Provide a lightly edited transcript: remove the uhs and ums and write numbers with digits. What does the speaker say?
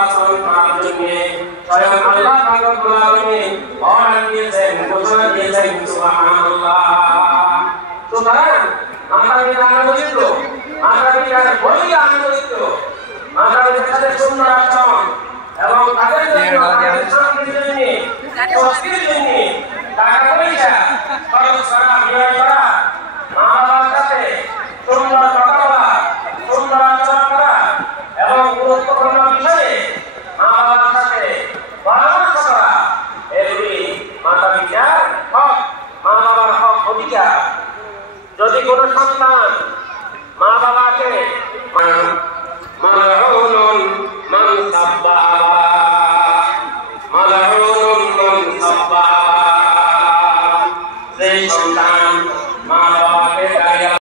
আচরণ করার জন্য স্বয়ং আল্লাহ পাক রব্বুল আলামিন অর্ডার দিয়েছেন, ঘোষণা দিয়েছেন। সুবহানাল্লাহ। সুতরাং মাতা-পিতা আনন্দিত, মাতা-পিতার বলি আনন্দিত, মাতা-পিতার সুন্দর আচরণ এবং তাদের জন্য শান্তির জন্য, স্বস্তির জন্য টাকা পয়সা খরচ করা, ব্যয় করা, মা বাবার সাথে সুন্দর কথা বলা, সুন্দর আচরণ করা এবং গুরুত্বপূর্ণ বিষয়ে মা বাবার সাথে পরামর্শ করা, এগুলি মাতা-পিতার হক, মা বাবার হক, অধিকার। যদি কোনো সন্তান মা বাবাকে মালাউনুন মান সাব্বা মালাউনুন মান সাব্বা, সেই সন্তান মা বাবাকে